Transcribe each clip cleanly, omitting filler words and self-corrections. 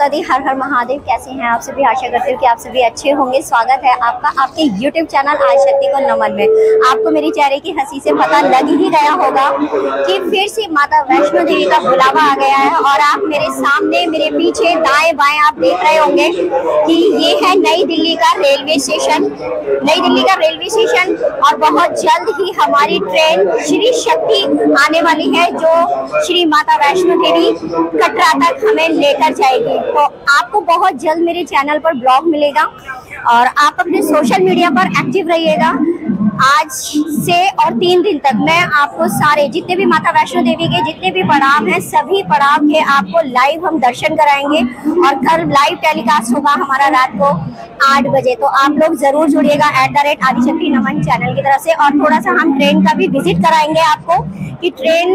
माता दी, हर हर महादेव। कैसे हैं आप सभी? आशा करती हूँ कि आप सभी अच्छे होंगे। स्वागत है आपका आपके YouTube चैनल आदिशक्ति को नमन में। आपको मेरी चेहरे की हंसी से पता लग ही गया होगा कि फिर से माता वैष्णो देवी का बुलावा आ गया है। और आप मेरे सामने, मेरे पीछे, दाएं बाएं आप देख रहे होंगे कि ये है नई दिल्ली का रेलवे स्टेशन। नई दिल्ली का रेलवे स्टेशन और बहुत जल्द ही हमारी ट्रेन श्री शक्ति आने वाली है, जो श्री माता वैष्णो देवी कटरा तक हमें लेकर जाएगी। तो आपको बहुत जल्द मेरे चैनल पर ब्लॉग मिलेगा और आप अपने सोशल मीडिया पर एक्टिव रहिएगा। आज से और 3 दिन तक मैं आपको सारे जितने भी माता वैष्णो देवी के जितने भी पड़ाव हैं, सभी पड़ाव के आपको लाइव हम दर्शन कराएंगे। और कल लाइव टेलीकास्ट होगा हमारा रात को 8 बजे। तो आप लोग जरूर जुड़िएगा @आदिशक्ति नमन चैनल की तरफ से। और थोड़ा सा हम ट्रेन का भी विजिट कराएंगे आपको कि ट्रेन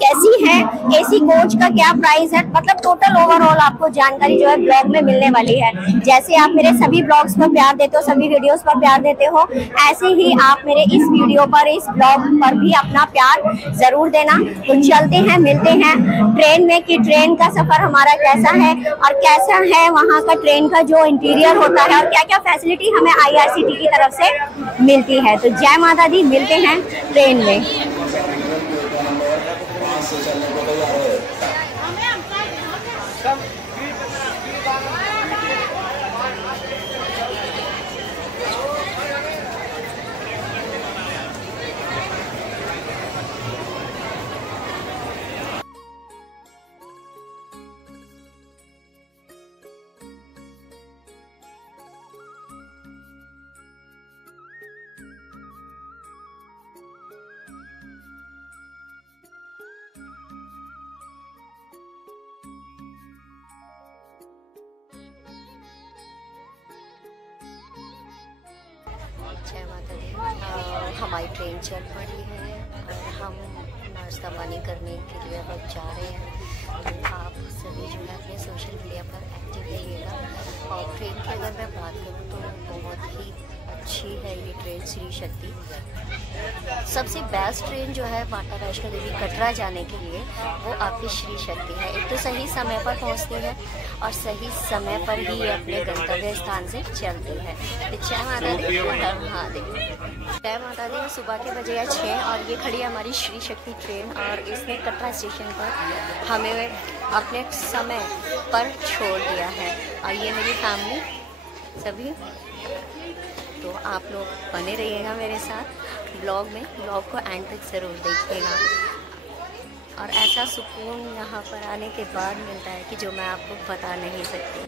कैसी है, एसी कोच का क्या प्राइस है, मतलब टोटल ओवरऑल आपको जानकारी जो है ब्लॉग में मिलने वाली है। जैसे आप मेरे सभी ब्लॉग्स पर प्यार देते हो, सभी वीडियोस पर प्यार देते हो, ऐसे ही आप मेरे इस वीडियो पर, इस ब्लॉग पर भी अपना प्यार जरूर देना। तो चलते हैं, मिलते हैं ट्रेन में कि ट्रेन का सफर हमारा कैसा है और कैसा है वहाँ का ट्रेन का जो इंटीरियर होता है और क्या क्या फैसिलिटी हमें IRCT की तरफ से मिलती है। तो जय माता दी, मिलते हैं ट्रेन में। जय माता दी। हमारी ट्रेन चल पड़ी है और हम नाश्ता पानी करने के लिए अब जा रहे हैं। तो आप सभी जो है अपने सोशल मीडिया पर एक्टिव रहिएगा। और ट्रेन की अगर मैं बात करूँ तो बहुत ही अच्छी है ये ट्रेन श्री शक्ति। सबसे बेस्ट ट्रेन जो है माता वैष्णो देवी कटरा जाने के लिए वो आपकी श्री शक्ति है। एक तो सही समय पर पहुंचती है और सही समय पर ही ये अपने गंतव्य स्थान से चलती है। जय माता दी, हर महादेव। जय माता दी। सुबह के बजे या 6 और ये खड़ी है हमारी श्री शक्ति ट्रेन और इसने कटरा स्टेशन पर हमें अपने समय पर छोड़ दिया है। और ये मेरी फैमिली सभी। तो आप लोग बने रहिएगा मेरे साथ ब्लॉग में, ब्लॉग को एंड तक ज़रूर देखिएगा। और ऐसा सुकून यहाँ पर आने के बाद मिलता है कि जो मैं आपको बता नहीं सकती।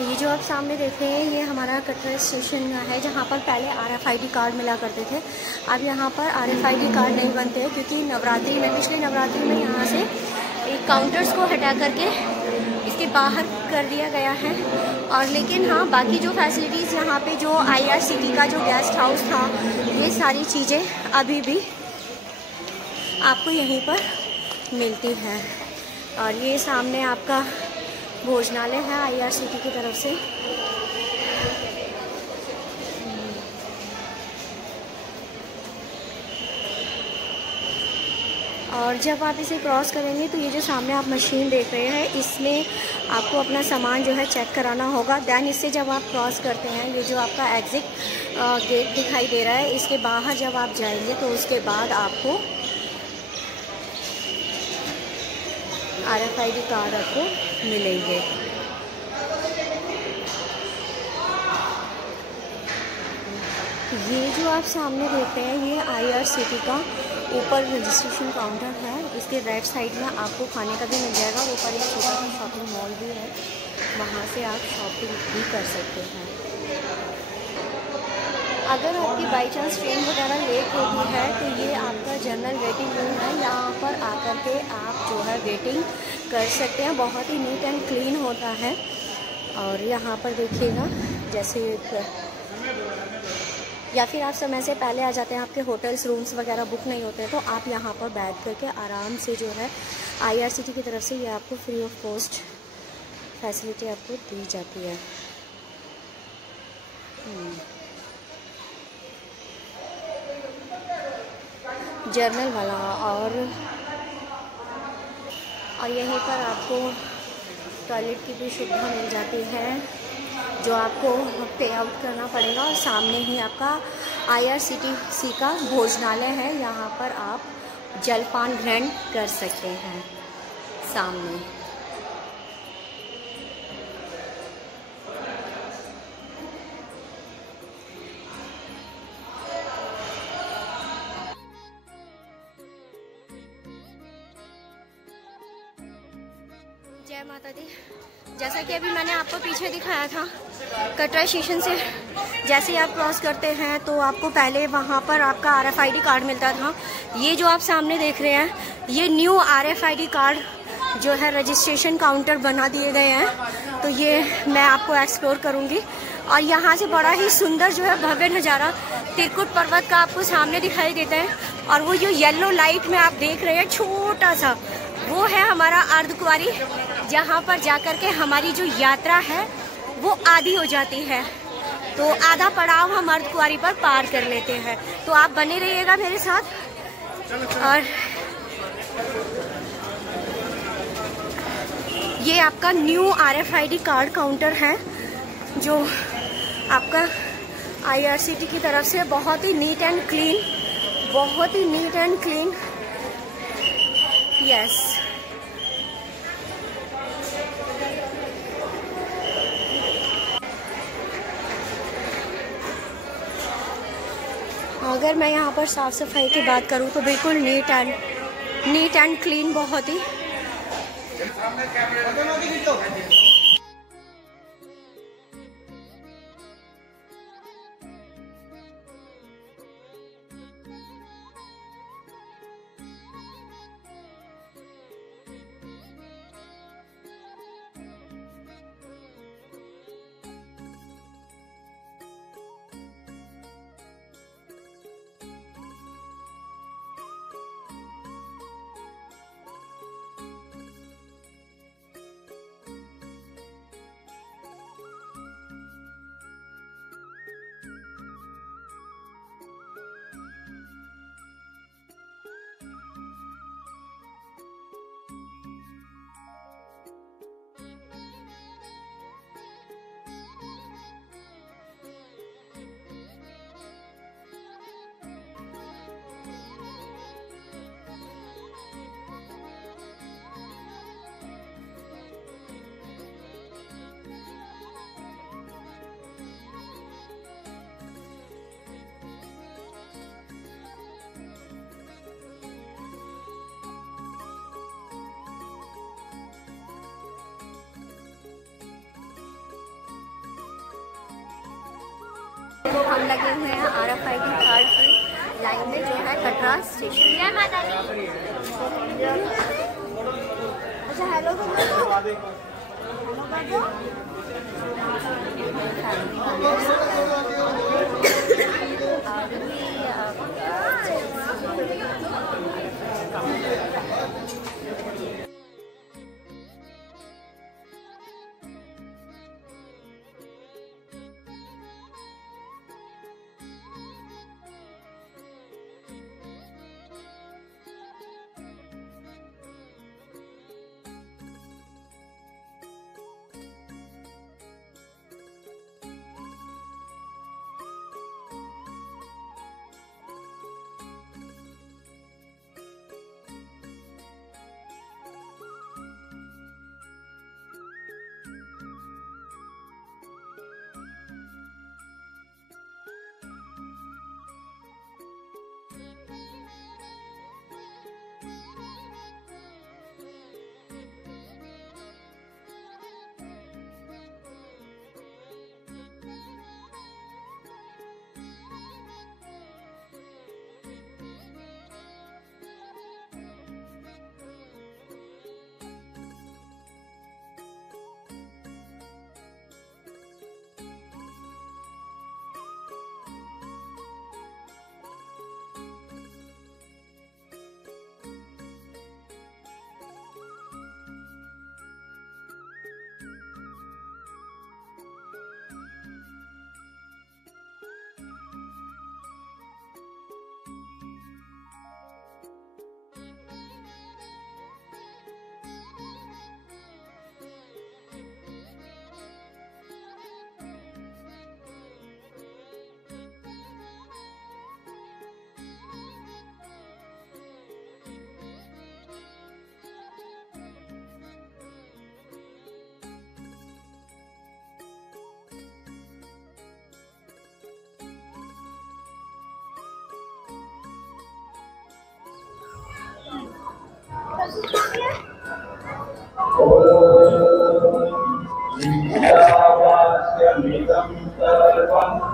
ये जो आप सामने देख रहे हैं ये हमारा कटरा स्टेशन है, जहाँ पर पहले RFID कार्ड मिला करते थे। अब यहाँ पर RFID कार्ड नहीं बनते हैं क्योंकि नवरात्रि में, पिछले नवरात्रि में यहाँ से एक काउंटर्स को हटा करके इसके बाहर कर दिया गया है। और लेकिन हाँ, बाकी जो फैसिलिटीज़ यहाँ पे जो IRCT का जो गेस्ट हाउस था, ये सारी चीज़ें अभी भी आपको यहीं पर मिलती हैं। और ये सामने आपका भोजनालय है IRCT की तरफ से। और जब आप इसे क्रॉस करेंगे तो ये जो सामने आप मशीन देख रहे हैं, इसमें आपको अपना सामान जो है चेक कराना होगा। दैन इससे जब आप क्रॉस करते हैं, ये जो आपका एग्ज़िट गेट दिखाई दे रहा है, इसके बाहर जब आप जाएंगे तो उसके बाद आपको RFID कार्ड आपको मिलेंगे। ये जो आप सामने देख रहे हैं ये IRCT का ऊपर रजिस्ट्रेशन काउंटर है, इसके राइट साइड में आपको खाने का भी मिल जाएगा। और ऊपर एक छोटा सा शॉपिंग मॉल भी है, वहाँ से आप शॉपिंग भी कर सकते हैं। अगर आपकी बाई चांस ट्रेन वगैरह लेट होती है तो ये आपका जनरल वेटिंग रूम है, यहाँ पर आकर के आप जो है वेटिंग कर सकते हैं। बहुत ही नीट एंड क्लीन होता है। और यहाँ पर देखिएगा, जैसे या फिर आप समय से पहले आ जाते हैं, आपके होटल्स रूम्स वगैरह बुक नहीं होते हैं, तो आप यहाँ पर बैठ करके आराम से जो है IRCTC की तरफ से ये आपको फ्री ऑफ कॉस्ट फैसिलिटी आपको दी जाती है। जर्नल वाला और यहीं पर आपको टॉयलेट की भी सुविधा मिल जाती है, जो आपको पे आउट करना पड़ेगा। और सामने ही आपका IRCTC का भोजनालय है, यहाँ पर आप जलपान ग्रहण कर सकते हैं सामने। जय माता दी। जैसा कि अभी मैंने आपको पीछे दिखाया था, कटरा स्टेशन से जैसे ही आप क्रॉस करते हैं तो आपको पहले वहाँ पर आपका RFID कार्ड मिलता था। ये जो आप सामने देख रहे हैं, ये न्यू RFID कार्ड जो है रजिस्ट्रेशन काउंटर बना दिए गए हैं, तो ये मैं आपको एक्सप्लोर करूँगी। और यहाँ से बड़ा ही सुंदर जो है भव्य नज़ारा त्रिकुट पर्वत का आपको सामने दिखाई देता है। और वो जो येलो लाइट में आप देख रहे हैं छोटा सा, वो है हमारा अर्धकुंवारी, जहाँ पर जाकर के हमारी जो यात्रा है वो आधी हो जाती है। तो आधा पड़ाव हम अर्धकुंवारी पर पार कर लेते हैं। तो आप बने रहिएगा मेरे साथ। और ये आपका न्यू RFID कार्ड काउंटर है, जो आपका IRCTC की तरफ से बहुत ही नीट एंड क्लीन, बहुत ही नीट एंड क्लीन। यस, अगर मैं यहाँ पर साफ़ सफाई की बात करूँ तो बिल्कुल नीट एंड क्लीन बहुत ही। तो हम लगे हुए हैं RFID कार्ड की लाइन में, जो है कटरा स्टेशन। जय माता दी। अच्छा, हेलो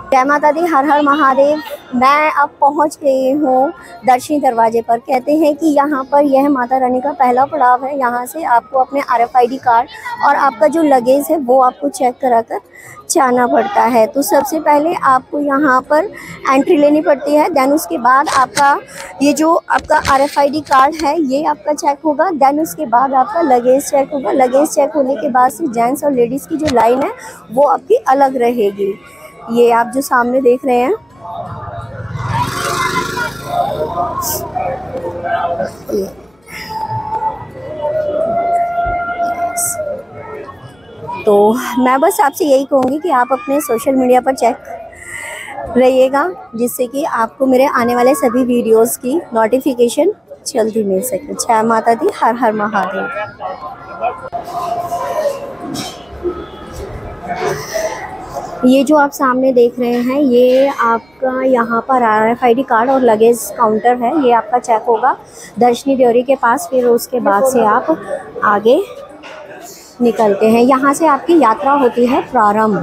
जय माता दी, हर हर महादेव। मैं अब पहुंच गई हूँ दर्शनी दरवाजे पर। कहते हैं कि यहाँ पर यह माता रानी का पहला पड़ाव है। यहाँ से आपको अपने RFID कार्ड और आपका जो लगेज है वो आपको चेक कराकर जाना पड़ता है। तो सबसे पहले आपको यहाँ पर एंट्री लेनी पड़ती है। देन उसके बाद आपका ये जो आपका RFID कार्ड है ये आपका चेक होगा। देन उसके बाद आपका लगेज चेक होगा। लगेज चेक होने के बाद से जेंट्स और लेडीज़ की जो लाइन है वो आपकी अलग रहेगी। ये आप जो सामने देख रहे हैं तो मैं बस आपसे यही कहूँगी कि आप अपने सोशल मीडिया पर चेक रहिएगा, जिससे कि आपको मेरे आने वाले सभी वीडियोस की नोटिफिकेशन जल्दी मिल सके। जय माता दी, हर हर महादेव। ये जो आप सामने देख रहे हैं ये आपका यहाँ पर RFID कार्ड और लगेज काउंटर है। ये आपका चेक होगा दर्शनी डेयरी के पास। फिर उसके बाद से आप आगे निकलते हैं। यहाँ से आपकी यात्रा होती है प्रारंभ।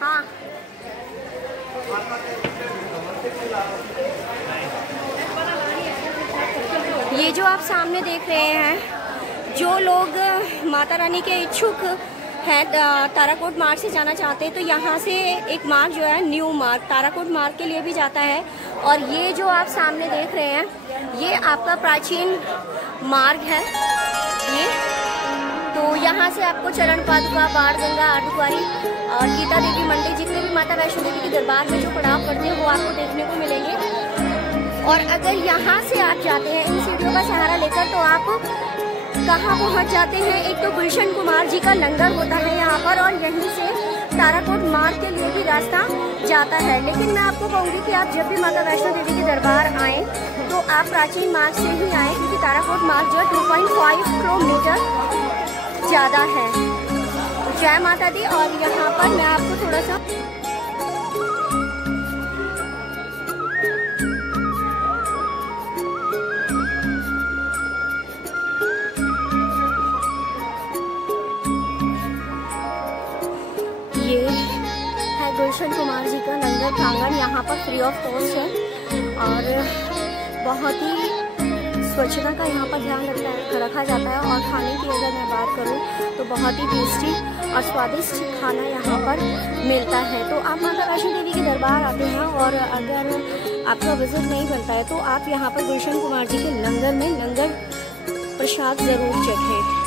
हाँ, ये जो आप सामने देख रहे हैं, जो लोग माता रानी के इच्छुक हैं ताराकोट मार्ग से जाना चाहते हैं तो यहाँ से एक मार्ग जो है न्यू मार्ग ताराकोट मार्ग के लिए भी जाता है। और ये जो आप सामने देख रहे हैं ये आपका प्राचीन मार्ग है। ये तो यहाँ से आपको चरण पादुका, बाण गंगा, अर्धकुंवारी और गीता देवी मंदिर, जितने भी माता वैष्णो देवी के दरबार में जो पड़ाव पड़ते हैं वो आपको देखने को मिलेंगे। और अगर यहाँ से आप जाते हैं इन सीढ़ियों का सहारा लेकर तो आप कहाँ पहुँच जाते हैं। एक तो गुलशन कुमार जी का लंगर होता है यहाँ पर और यहीं से ताराकोट मार्ग के लिए भी रास्ता जाता है। लेकिन मैं आपको कहूँगी कि आप जब भी माता वैष्णो देवी के दरबार आएँ तो आप प्राचीन मार्ग से ही आएँ, क्योंकि ताराकोट मार्ग जो है 2.5 किलोमीटर ज़्यादा है। जय माता दी। और यहाँ पर मैं आपको थोड़ा सा ये है गुलशन कुमार जी का लंगर प्रांगण। यहाँ पर फ्री ऑफ कॉस्ट है और बहुत ही स्वच्छता का यहाँ पर ध्यान रखा जाता है। और खाने की अगर मैं बात करूँ तो बहुत ही टेस्टी और स्वादिष्ट खाना यहाँ पर मिलता है। तो आप माता वैष्णो देवी के दरबार आते हैं और अगर आपका विजिट नहीं बनता है तो आप यहाँ पर गुलशन कुमार जी के लंगर में लंगर प्रसाद ज़रूर चखें।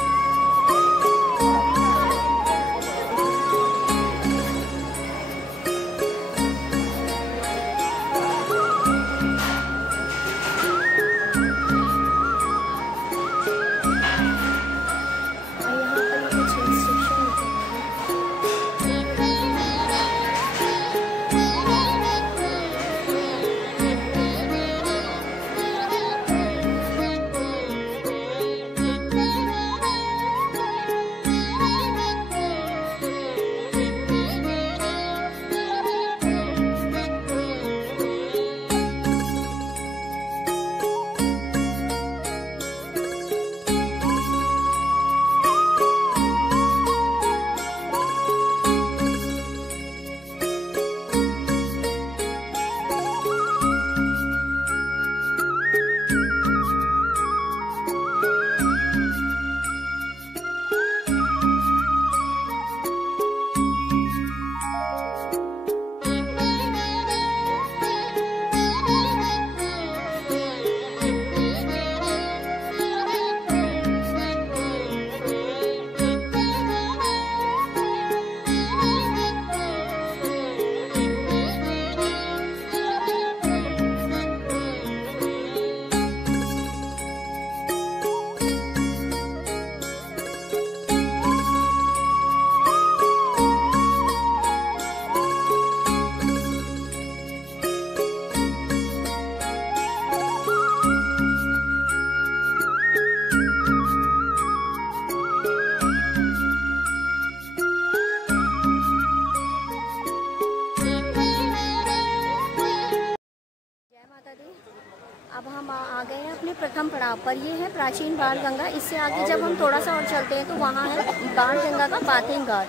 अब हम आ गए हैं अपने प्रथम पड़ाव पर। ये है प्राचीन बाण गंगा। इससे आगे जब हम थोड़ा सा और चलते हैं तो वहाँ है बाण गंगा का बाथिंग घाट।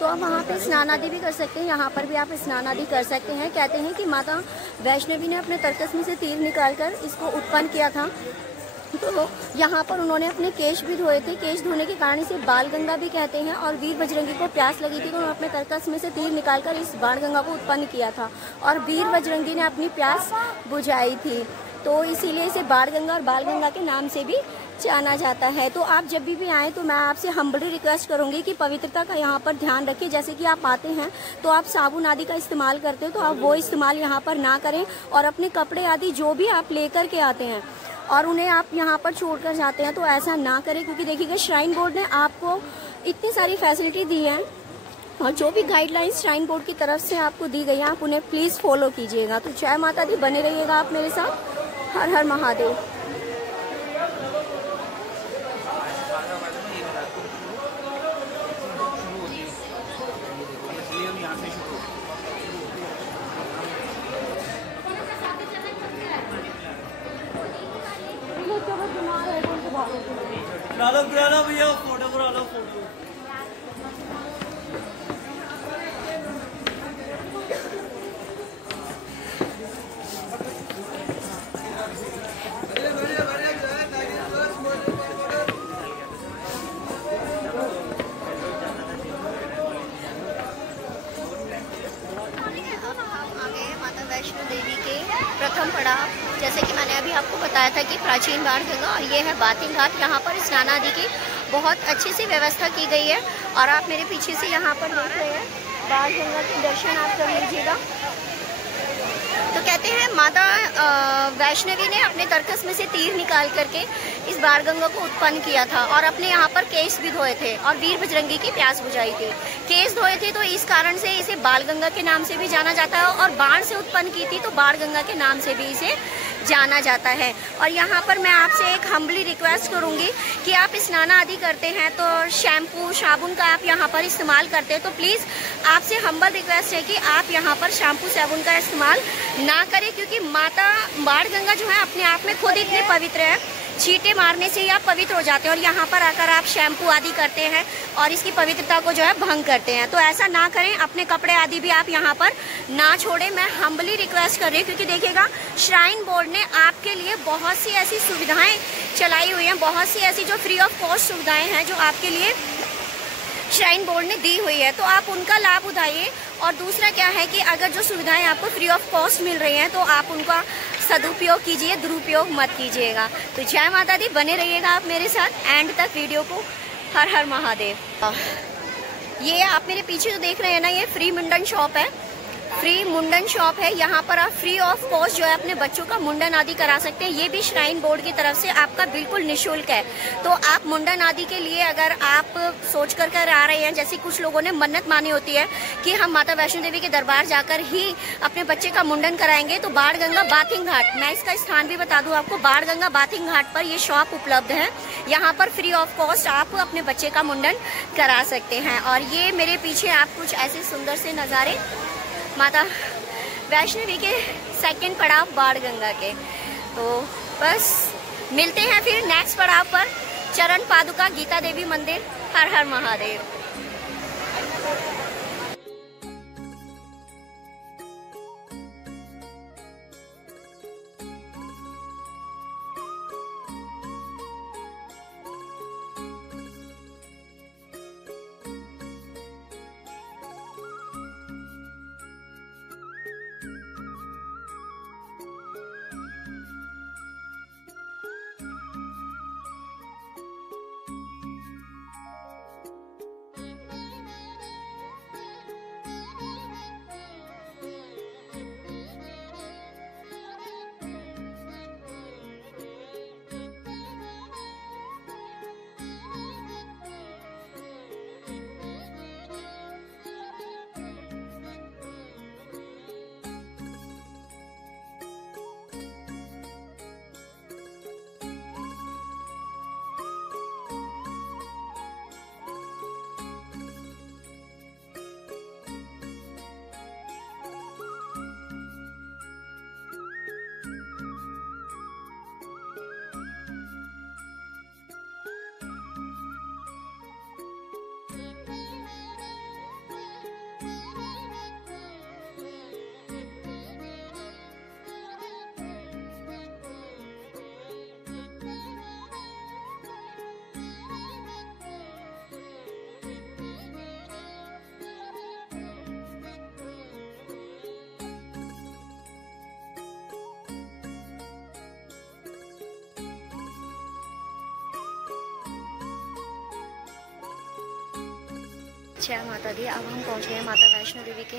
तो आप वहाँ पे स्नान आदि भी कर सकते हैं। यहाँ पर भी आप स्नान आदि कर सकते हैं। कहते हैं कि माता वैष्णवी ने अपने तरकस में से तीर निकालकर इसको उत्पन्न किया था। तो यहाँ पर उन्होंने अपने केश भी धोए थे। केश धोने के कारण इसे बाल गंगा भी कहते हैं। और वीर बजरंगी को प्यास लगी थी तो उन्होंने अपने तरकस में से तीर निकालकर इस बाण गंगा को उत्पन्न किया था और वीर बजरंगी ने अपनी प्यास बुझाई थी। तो इसीलिए इसे बाण गंगा और बाल गंगा के नाम से भी जाना जाता है। तो आप जब भी आएँ तो मैं आपसे हम्बली रिक्वेस्ट करूंगी कि पवित्रता का यहाँ पर ध्यान रखिए। जैसे कि आप आते हैं तो आप साबुन आदि का इस्तेमाल करते हो तो आप वो इस्तेमाल यहाँ पर ना करें। और अपने कपड़े आदि जो भी आप लेकर के आते हैं और उन्हें आप यहाँ पर छोड़कर जाते हैं तो ऐसा ना करें, क्योंकि देखिएगा श्राइन बोर्ड ने आपको इतनी सारी फैसिलिटी दी है और जो भी गाइडलाइंस श्राइन बोर्ड की तरफ से आपको दी गई है आप उन्हें प्लीज़ फॉलो कीजिएगा। तो जय माता दी, बने रहिएगा आप मेरे साथ। हर हर महादेव। भैया फोटो करा लो फोटो। वैष्णो देवी के प्रथम पड़ाव, जैसे कि मैंने अभी आपको बताया था कि प्राचीन बाण गंगा और ये है बाथिंग घाट। यहाँ पर स्नान आदि की बहुत अच्छी सी व्यवस्था की गई है और आप मेरे पीछे से यहाँ पर देख रहे हैं बाण गंगा के दर्शन आप कर लीजिएगा। तो कहते हैं माता वैष्णवी ने अपने तरकस में से तीर निकाल करके इस बाण गंगा को उत्पन्न किया था और अपने यहाँ पर केश भी धोए थे और वीर बजरंगी की प्यास बुझाई थी। केश धोए थे तो इस कारण से इसे बाल गंगा के नाम से भी जाना जाता है और बाण से उत्पन्न की थी तो बाण गंगा के नाम से भी इसे जाना जाता है। और यहाँ पर मैं आपसे एक हम्बली रिक्वेस्ट करूँगी कि आप स्नान आदि करते हैं तो शैम्पू साबुन का आप यहाँ पर इस्तेमाल करते हैं तो प्लीज़ आपसे हम्बल रिक्वेस्ट है कि आप यहाँ पर शैम्पू साबुन का इस्तेमाल ना करें, क्योंकि माता बाण गंगा जो है अपने आप में खुद इतने पवित्र है। छींटे मारने से ही आप पवित्र हो जाते हैं और यहाँ पर आकर आप शैम्पू आदि करते हैं और इसकी पवित्रता को जो है भंग करते हैं। तो ऐसा ना करें, अपने कपड़े आदि भी आप यहाँ पर ना छोड़ें। मैं हम्बली रिक्वेस्ट कर रही हूँ, क्योंकि देखिएगा श्राइन बोर्ड ने आपके लिए बहुत सी ऐसी सुविधाएं चलाई हुई हैं, बहुत सी ऐसी जो फ्री ऑफ कॉस्ट सुविधाएं हैं जो आपके लिए श्राइन बोर्ड ने दी हुई है, तो आप उनका लाभ उठाइए। और दूसरा क्या है कि अगर जो सुविधाएं आपको फ्री ऑफ कॉस्ट मिल रही हैं तो आप उनका सदुपयोग कीजिए, दुरुपयोग मत कीजिएगा। तो जय माता दी, बने रहिएगा आप मेरे साथ एंड तक वीडियो को। हर हर महादेव। ये आप मेरे पीछे जो देख रहे हैं ना, ये फ्री मुंडन शॉप है, फ्री मुंडन शॉप है। यहाँ पर आप फ्री ऑफ कॉस्ट जो है अपने बच्चों का मुंडन आदि करा सकते हैं। ये भी श्राइन बोर्ड की तरफ से आपका बिल्कुल निःशुल्क है। तो आप मुंडन आदि के लिए अगर आप सोच कर आ रहे हैं, जैसे कुछ लोगों ने मन्नत मानी होती है कि हम माता वैष्णो देवी के दरबार जाकर ही अपने बच्चे का मुंडन कराएंगे, तो बाण गंगा बाथिंग घाट, मैं इसका स्थान भी बता दूं आपको, बाण गंगा बाथिंग घाट पर ये शॉप उपलब्ध है। यहाँ पर फ्री ऑफ कॉस्ट आप अपने बच्चे का मुंडन करा सकते हैं। और ये मेरे पीछे आप कुछ ऐसे सुंदर से नज़ारे माता वैष्णवी के सेकंड पड़ाव बाण गंगा के। तो बस मिलते हैं फिर नेक्स्ट पड़ाव पर, चरण पादुका गीता देवी मंदिर। हर हर महादेव। जय माता दी। अब हम पहुंचे हैं माता वैष्णो देवी के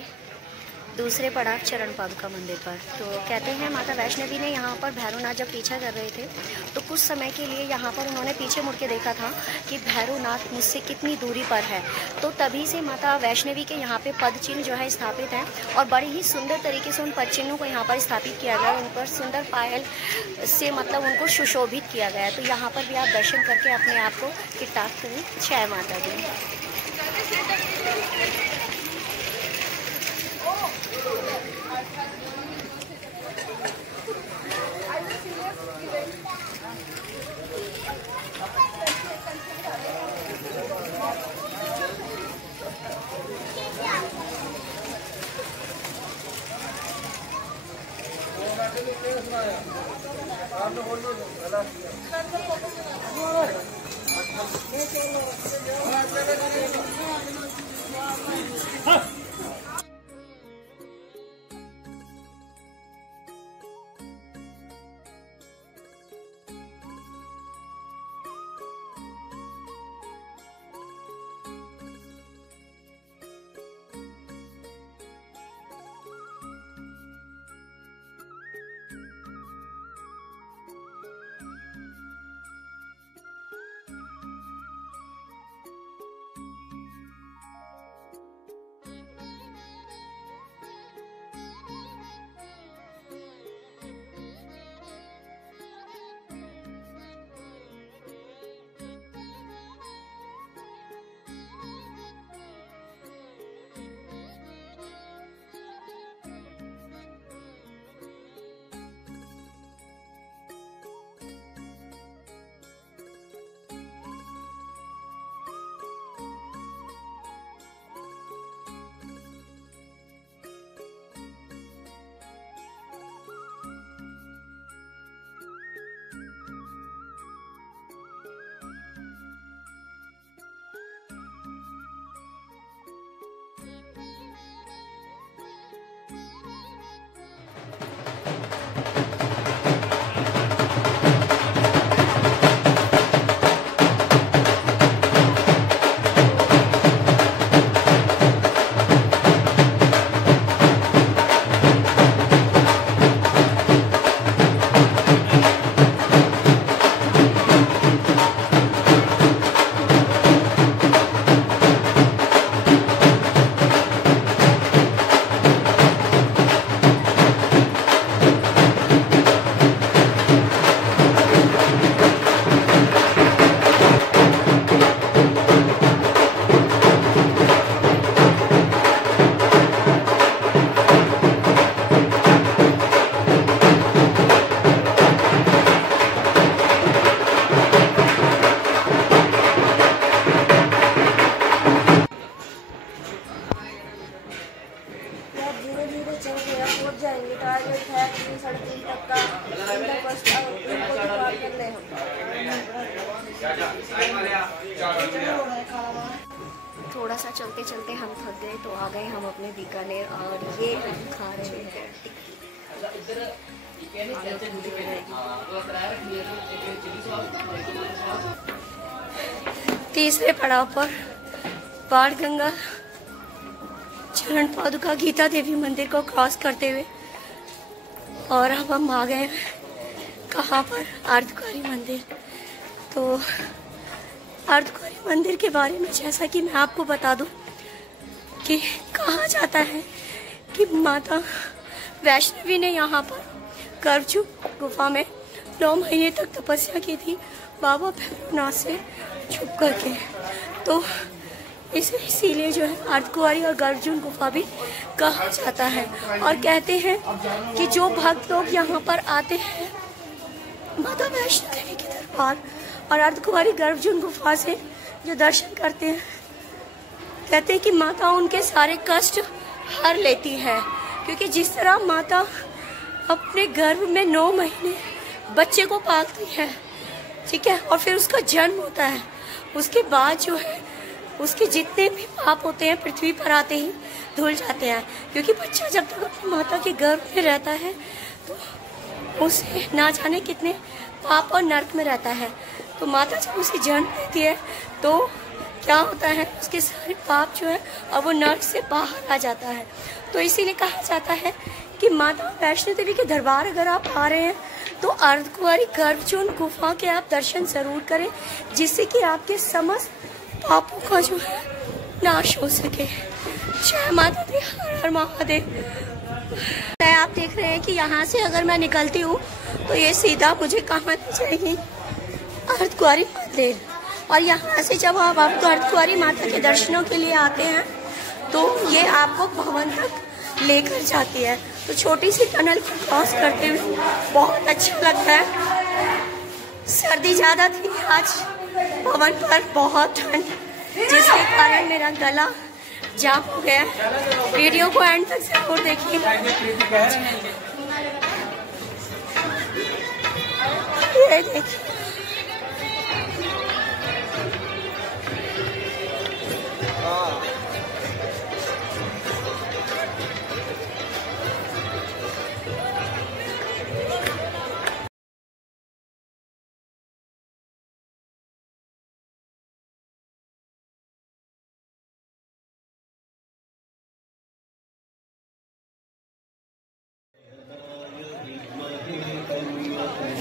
दूसरे पड़ाव चरण पादुका मंदिर पर। तो कहते हैं माता वैष्णो देवी ने यहाँ पर भैरवनाथ जब पीछा कर रहे थे तो कुछ समय के लिए यहाँ पर उन्होंने पीछे मुड़ के देखा था कि भैरवनाथ मुझसे कितनी दूरी पर है। तो तभी से माता वैष्णवी के यहाँ पे पद चिन्ह जो है स्थापित हैं और बड़े ही सुंदर तरीके से उन पद चिन्हों को यहाँ पर स्थापित किया गया। उन पर सुंदर पायल से मतलब उनको सुशोभित किया गया है। तो यहाँ पर भी आप दर्शन करके अपने आप को कृतार्थ करें। जय माता दी। थोड़ा सा चलते चलते हम थक गए तो आ गए हम अपने बीकानेर और ये हम खा रहे हैं। तीसरे पड़ाव पर बाण गंगा चरण पादुका गीता देवी मंदिर को क्रॉस करते हुए और अब हम आ गए कहाँ पर, अर्धकुंवारी मंदिर। तो अर्धकुंवारी मंदिर के बारे में जैसा कि मैं आपको बता दूं कि कहा जाता है कि माता वैष्णवी ने यहाँ पर गर्भजू गुफा में 9 महीने तक तपस्या की थी बाबा भैरवनाथ से छुप करके। तो इसीलिए जो है अर्धकुंवारी और गर्भजू गुफा भी कहा जाता है। और कहते हैं कि जो भक्त लोग यहाँ पर आते हैं माता वैष्णो देवी के दरबार और अर्धकुंवारी गर्भजू गुफा से जो दर्शन करते हैं, कहते हैं कि माता उनके सारे कष्ट हर लेती है। क्योंकि जिस तरह माता अपने गर्भ में 9 महीने बच्चे को पालती है, ठीक है, और फिर उसका जन्म होता है, उसके बाद जो है उसके जितने भी पाप होते हैं पृथ्वी पर आते ही धुल जाते हैं। क्योंकि बच्चा जब तक अपनी माता के गर्भ में रहता है तो उसे ना जाने कितने पाप और नर्क में रहता है। तो माता जब उसे जन्म देती है तो क्या होता है, उसके सारे पाप जो है अब वो नर्क से बाहर आ जाता है। तो इसीलिए कहा जाता है कि माता वैष्णो देवी के दरबार अगर आप आ रहे हैं तो अर्धकुंवारी गर्भजोन गुफा के आप दर्शन जरूर करें, जिससे कि आपके समस्त पापों का जो है नाश हो सके। जय माता दी, हर हर महादेव। आप देख रहे हैं कि यहाँ से अगर मैं निकलती हूँ तो ये सीधा मुझे कहाँ ले जाएगी, अर्धकुंवारी मंदिर। और यहाँ से जब आप अर्धकुंवारी माता के दर्शनों के लिए आते हैं तो ये आपको भवन तक लेकर जाती है। तो छोटी सी टनल को क्रॉस करते हुए बहुत अच्छा लगता है। सर्दी ज़्यादा थी आज, भवन पर बहुत ठंड, जिसके कारण मेरा गला जाम हो गया। वीडियो को एंड तक जरूर देखिए। ये देखिए,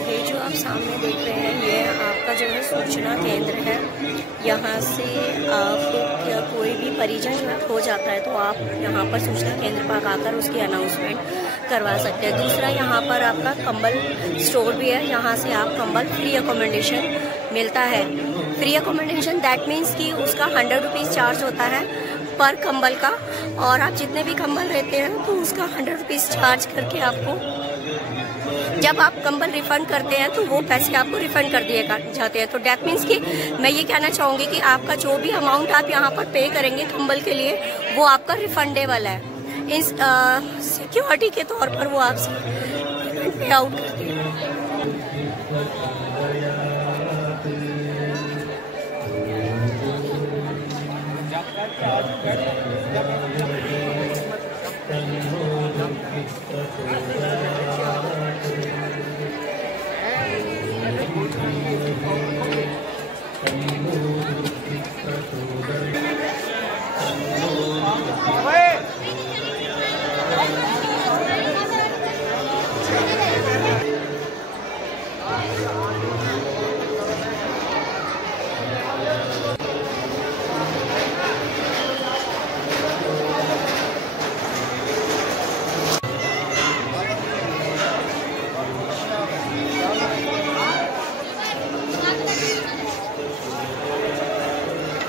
ये जो आप सामने देख रहे हैं ये आपका जो है सूचना केंद्र है। यहाँ से आपको कोई भी परिजन जो है खो जाता है तो आप यहाँ पर सूचना केंद्र पर आकर उसकी अनाउंसमेंट करवा सकते हैं। दूसरा, यहाँ पर आपका कंबल स्टोर भी है। यहाँ से आप कंबल फ्री अकोमोडेशन मिलता है। फ्री अकोमोडेशन दैट मीन्स कि उसका 100 रुपीज़ चार्ज होता है पर कंबल का, और आप जितने भी कंबल रहते हैं तो उसका 100 रुपीज़ चार्ज करके आपको, जब आप कंबल रिफंड करते हैं तो वो पैसे आपको रिफंड कर दिए जाते हैं। तो डैट मीन्स कि मैं ये कहना चाहूँगी कि आपका जो भी अमाउंट आप यहाँ पर पे करेंगे कंबल के लिए वो आपका रिफंडेबल है। इस सिक्योरिटी के तौर पर वो आपसे पे आउट करते हैं।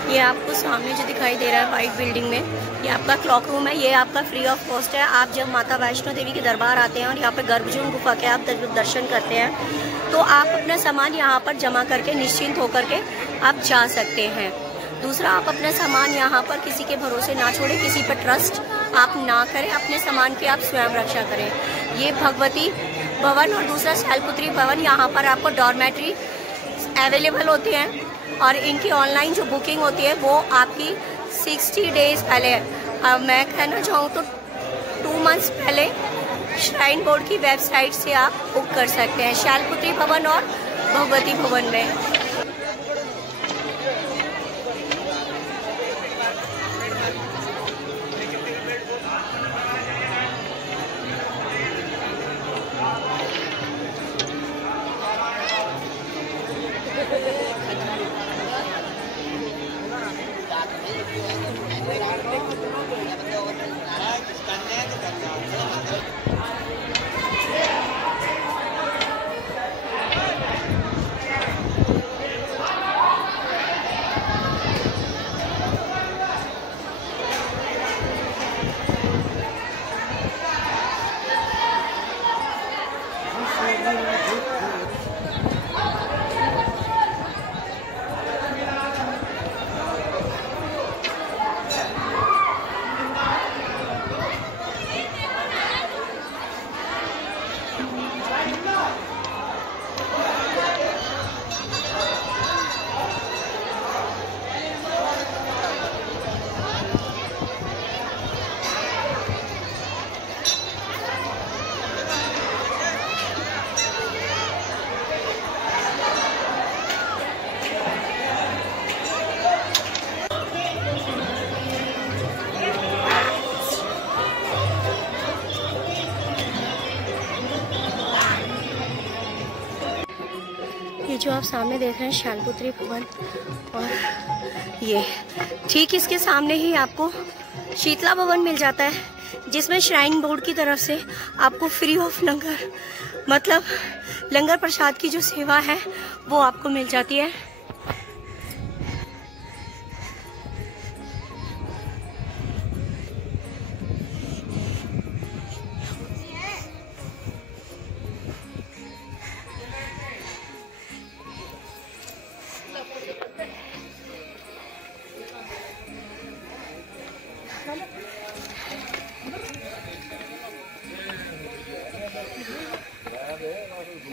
ये आपको सामने जो दिखाई दे रहा है वाइट बिल्डिंग में, ये आपका क्लॉक रूम है। ये आपका फ्री ऑफ कॉस्ट है। आप जब माता वैष्णो देवी के दरबार आते हैं और यहाँ पे गर्भजोन गुफा के आप दर्शन करते हैं तो आप अपना सामान यहाँ पर जमा करके निश्चिंत होकर के आप जा सकते हैं। दूसरा, आप अपना सामान यहाँ पर किसी के भरोसे ना छोड़ें, किसी पर ट्रस्ट आप ना करें, अपने सामान की आप स्वयं रक्षा करें। ये भगवती भवन और दूसरा शैलपुत्री भवन, यहाँ पर आपको डॉर्मेट्री अवेलेबल होती हैं और इनकी ऑनलाइन जो बुकिंग होती है वो आपकी 60 डेज पहले, मैं कहना चाहूँ तो 2 मंथ्स पहले श्राइन बोर्ड की वेबसाइट से आप बुक कर सकते हैं, शैलपुत्री भवन और भगवती भवन में। जो आप सामने देख रहे हैं शैलपुत्री भवन, और ये ठीक इसके सामने ही आपको शीतला भवन मिल जाता है, जिसमें श्राइन बोर्ड की तरफ से आपको फ्री ऑफ लंगर, मतलब लंगर प्रसाद की जो सेवा है वो आपको मिल जाती है।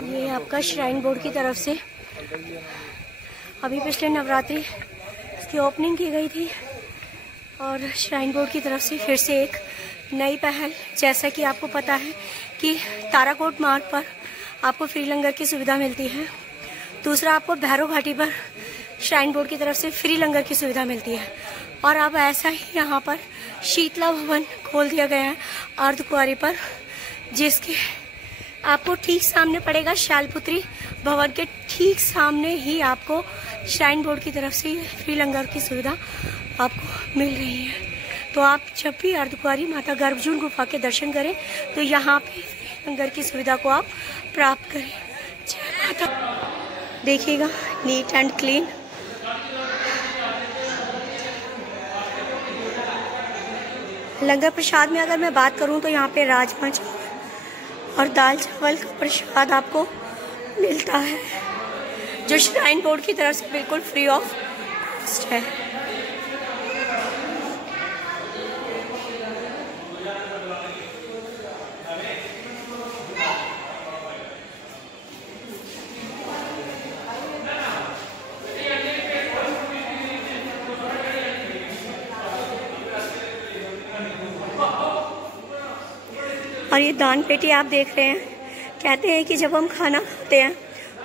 ये आपका श्राइन बोर्ड की तरफ से अभी पिछले नवरात्रि इसकी ओपनिंग की गई थी, और श्राइन बोर्ड की तरफ से फिर से एक नई पहल, जैसा कि आपको पता है कि ताराकोट मार्ग पर आपको फ्री लंगर की सुविधा मिलती है। दूसरा, आपको भैरव घाटी पर श्राइन बोर्ड की तरफ से फ्री लंगर की सुविधा मिलती है, और अब ऐसा ही यहाँ पर शीतला भवन खोल दिया गया है अर्धकुंवारी पर, जिसके आपको ठीक सामने पड़ेगा शैलपुत्री भवन के ठीक सामने ही आपको श्राइन बोर्ड की तरफ से फ्री लंगर की सुविधा आपको मिल रही है। तो आप जब भी अर्धकुंवारी माता गर्भजून गुफा के दर्शन करें तो यहाँ पे फ्री लंगर की सुविधा को आप प्राप्त करें। जय माता। देखिएगा, नीट एंड क्लीन। लंगर प्रसाद में अगर मैं बात करूं तो यहाँ पे राजमा चावल और दाल चावल का प्रसाद आपको मिलता है, जो श्राइन बोर्ड की तरफ से बिल्कुल फ्री ऑफ कॉस्ट है। और ये दान पेटी आप देख रहे हैं, कहते हैं कि जब हम खाना खाते हैं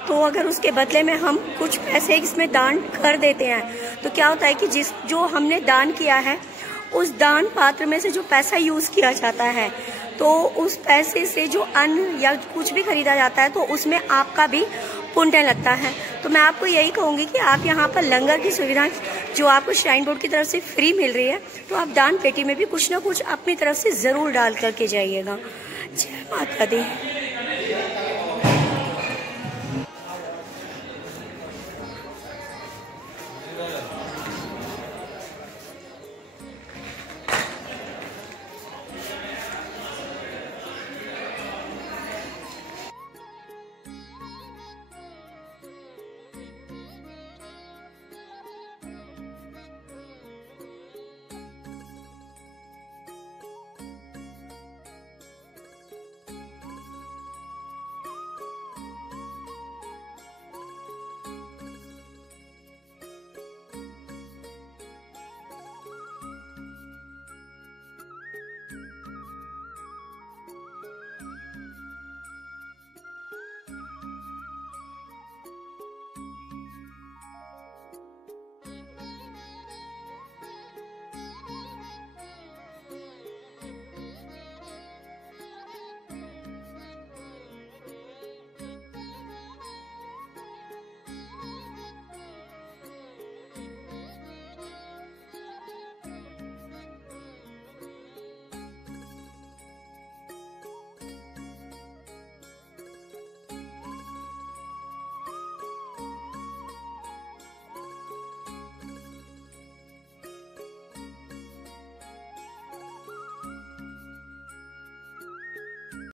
तो अगर उसके बदले में हम कुछ पैसे इसमें दान कर देते हैं तो क्या होता है कि जो हमने दान किया है उस दान पात्र में से जो पैसा यूज किया जाता है, तो उस पैसे से जो अन्न या कुछ भी खरीदा जाता है तो उसमें आपका भी पुण्य लगता है। तो मैं आपको यही कहूंगी कि आप यहाँ पर लंगर की सुविधा जो आपको श्राइन बोर्ड की तरफ से फ्री मिल रही है, तो आप दान पेटी में भी कुछ ना कुछ अपनी तरफ से जरूर डाल करके जाइएगा। जय माता दी।